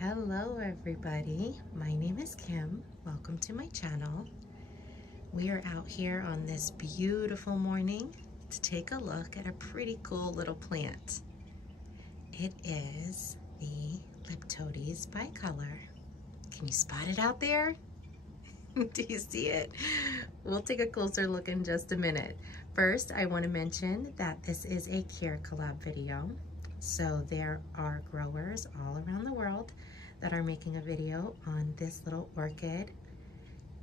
Hello everybody, my name is Kim. Welcome to my channel. We are out here on this beautiful morning to take a look at a pretty cool little plant. It is the Leptotes Bicolor. Can you spot it out there? Do you see it? We'll take a closer look in just a minute. First, I want to mention that this is a Care Collab video. So there are growers all around the world that are making a video on this little orchid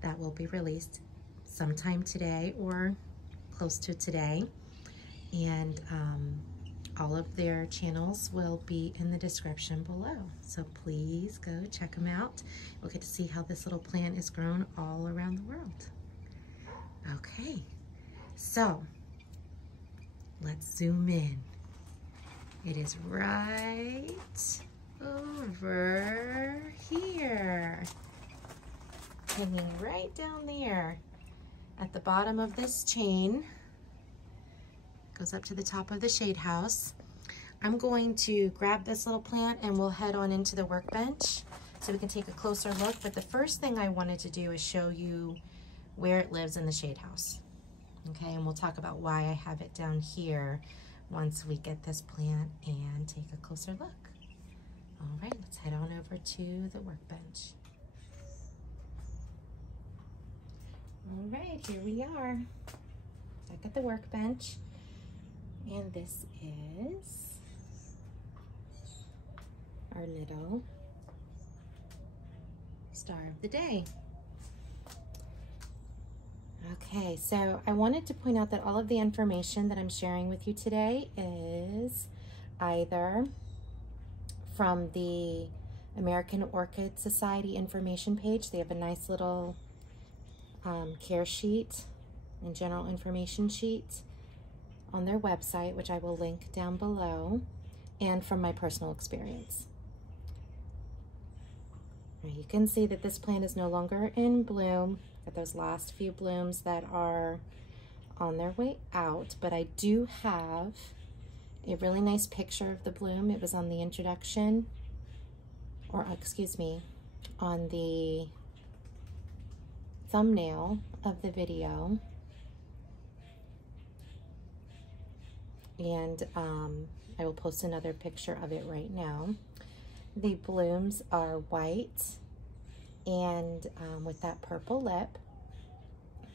that will be released sometime today or close to today. And all of their channels will be in the description below. So please go check them out. We'll get to see how this little plant is grown all around the world. Okay, so let's zoom in. It is right over here, hanging right down there at the bottom of this chain. Goes up to the top of the shade house. I'm going to grab this little plant and we'll head on into the workbench so we can take a closer look. But the first thing I wanted to do is show you where it lives in the shade house. Okay, and we'll talk about why I have it down here once we get this plant and take a closer look. All right, let's head on over to the workbench. All right, here we are, back at the workbench. And this is our little star of the day. Okay, so I wanted to point out that all of the information that I'm sharing with you today is either from the American Orchid Society information page. They have a nice little care sheet and general information sheet on their website, which I will link down below, and from my personal experience. Now you can see that this plant is no longer in bloom. Got those last few blooms that are on their way out, but I do have a really nice picture of the bloom. It was on the introduction, or excuse me, on the thumbnail of the video. And I will post another picture of it right now. The blooms are white and with that purple lip.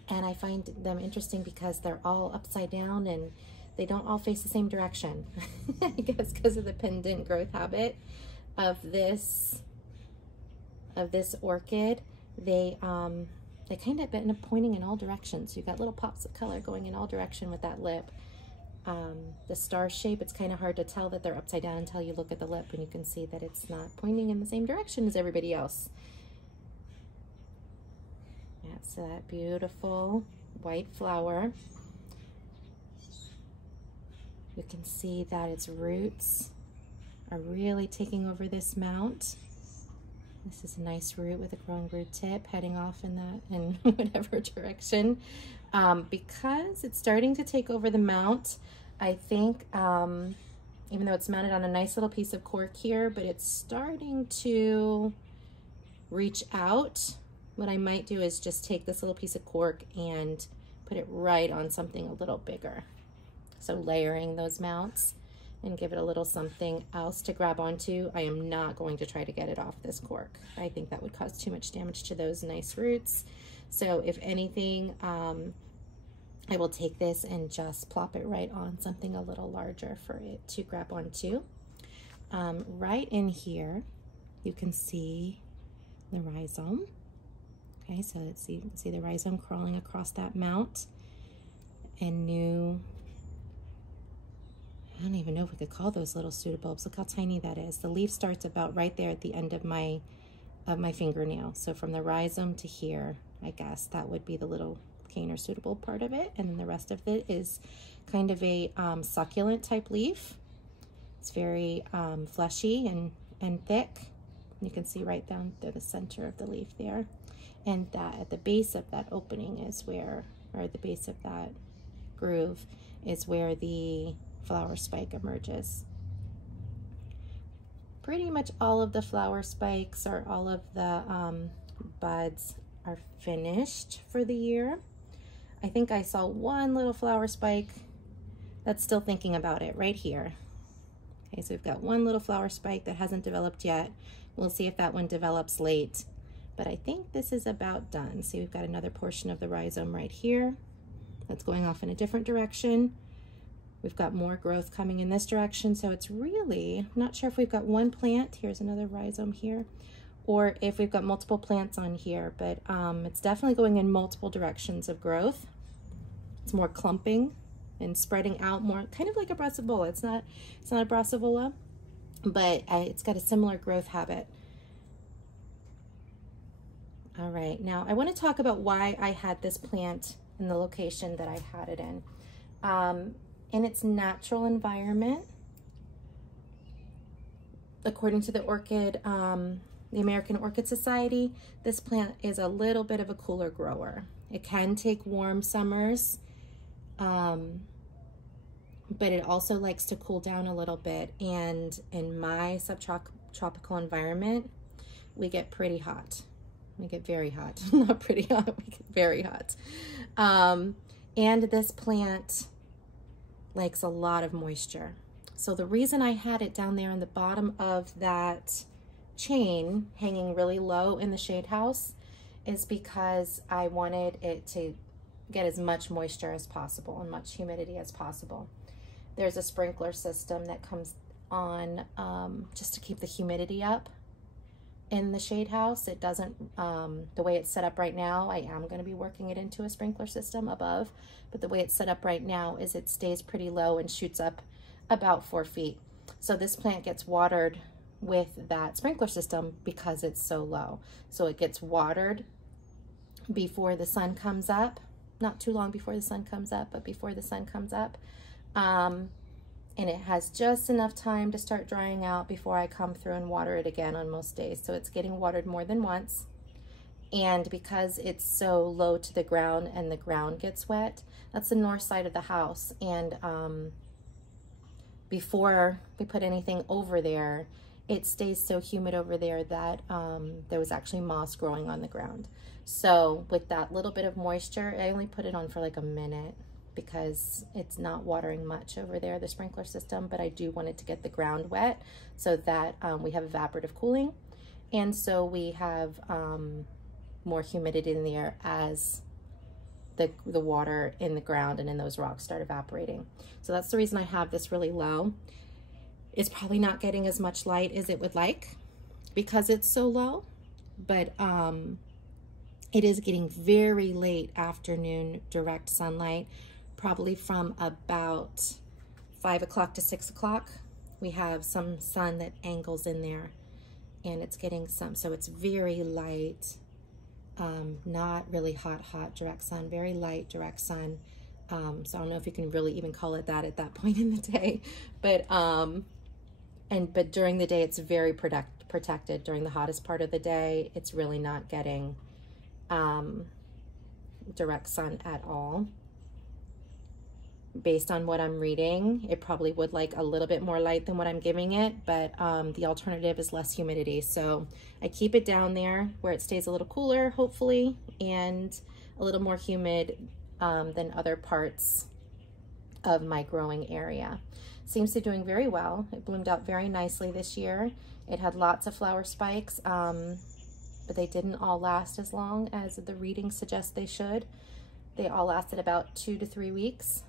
And I find them interesting because they're all upside down and they don't all face the same direction. I guess because of the pendant growth habit of this orchid. They kind of end up pointing in all directions. You've got little pops of color going in all direction with that lip. The star shape, it's kind of hard to tell that they're upside down until you look at the lip and you can see that it's not pointing in the same direction as everybody else. Yeah, so that beautiful white flower. You can see that its roots are really taking over this mount. This is a nice root with a growing root tip heading off in whatever direction. Because it's starting to take over the mount, I think, even though it's mounted on a nice little piece of cork here, but it's starting to reach out. What I might do is just take this little piece of cork and put it right on something a little bigger. So layering those mounts and give it a little something else to grab onto. I am not going to try to get it off this cork. I think that would cause too much damage to those nice roots. So if anything, I will take this and just plop it right on something a little larger for it to grab onto. Right in here, you can see the rhizome. Okay, so let's see, the rhizome crawling across that mount. And new, I don't even know if we could call those little pseudobulbs. Look how tiny that is. The leaf starts about right there at the end of my fingernail. So from the rhizome to here, I guess that would be the little cane or pseudobulb part of it. And then the rest of it is kind of a succulent type leaf. It's very fleshy and thick. You can see right down through the center of the leaf there. And that at the base of that opening is where, or the base of that groove is where the flower spike emerges. pretty much all of the flower spikes or all of the buds are finished for the year. I think I saw one little flower spike that's still thinking about it right here. Okay, so we've got one little flower spike that hasn't developed yet. We'll see if that one develops late, but I think this is about done. See, we've got another portion of the rhizome right here that's going off in a different direction. We've got more growth coming in this direction, so it's really, I'm not sure if we've got one plant, here's another rhizome here, or if we've got multiple plants on here, but it's definitely going in multiple directions of growth. It's more clumping and spreading out more, kind of like a brassivola. It's not a brassivola, but it's got a similar growth habit. All right, now I want to talk about why I had this plant in the location that I had it in. In its natural environment, according to the Orchid, the American Orchid Society, this plant is a little bit of a cooler grower. It can take warm summers, but it also likes to cool down a little bit. And in my subtropical environment, we get pretty hot. We get very hot, not pretty hot, we get very hot. And this plant likes a lot of moisture. So the reason I had it down there in the bottom of that chain, hanging really low in the shade house, is because I wanted it to get as much moisture as possible and much humidity as possible. There's a sprinkler system that comes on just to keep the humidity up in the shade house. It doesn't, the way it's set up right now, I am going to be working it into a sprinkler system above, but the way it's set up right now is it stays pretty low and shoots up about 4 feet. So this plant gets watered with that sprinkler system because it's so low. So it gets watered before the sun comes up, not too long before the sun comes up, but before the sun comes up. And it has just enough time to start drying out before I come through and water it again on most days. So it's getting watered more than once. And because it's so low to the ground and the ground gets wet, that's the north side of the house. And before we put anything over there, it stays so humid over there that there was actually moss growing on the ground. So with that little bit of moisture, I only put it on for like a minute because it's not watering much over there, the sprinkler system, but I do want it to get the ground wet so that we have evaporative cooling. And so we have more humidity in the air as the water in the ground and in those rocks start evaporating. So that's the reason I have this really low. It's probably not getting as much light as it would like because it's so low, but it is getting very late afternoon direct sunlight, probably from about 5 o'clock to 6 o'clock. We have some sun that angles in there and it's getting some, so it's very light, not really hot direct sun, very light direct sun. So I don't know if you can really even call it that at that point in the day, but but during the day it's very protected. During the hottest part of the day, it's really not getting direct sun at all. Based on what I'm reading, it probably would like a little bit more light than what I'm giving it, but the alternative is less humidity. So I keep it down there where it stays a little cooler, hopefully, and a little more humid than other parts of my growing area. Seems to be doing very well. It bloomed out very nicely this year. It had lots of flower spikes, but they didn't all last as long as the readings suggest they should. They all lasted about 2 to 3 weeks.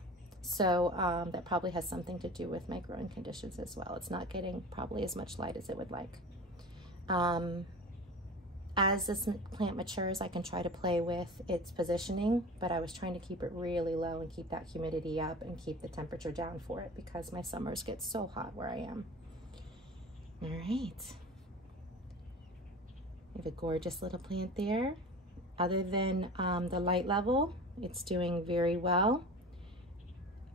So that probably has something to do with my growing conditions as well. It's not getting probably as much light as it would like. As this plant matures, I can try to play with its positioning, but I was trying to keep it really low and keep that humidity up and keep the temperature down for it because my summers get so hot where I am. All right. We have a gorgeous little plant there. Other than the light level, it's doing very well.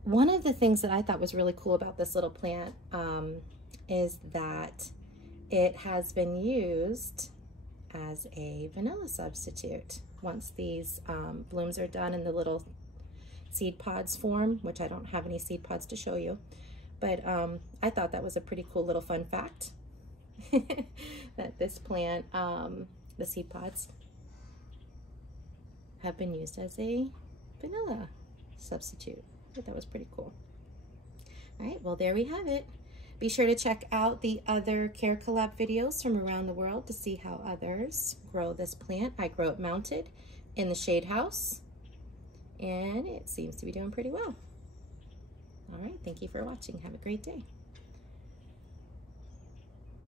One of the things that I thought was really cool about this little plant is that it has been used as a vanilla substitute. Once these blooms are done and the little seed pods form, which I don't have any seed pods to show you, but I thought that was a pretty cool little fun fact. that this plant, the seed pods, have been used as a vanilla substitute. I thought that was pretty cool. All right, well, there we have it. Be sure to check out the other Care Collab videos from around the world to see how others grow this plant. I grow it mounted in the shade house, and it seems to be doing pretty well. All right, thank you for watching. Have a great day.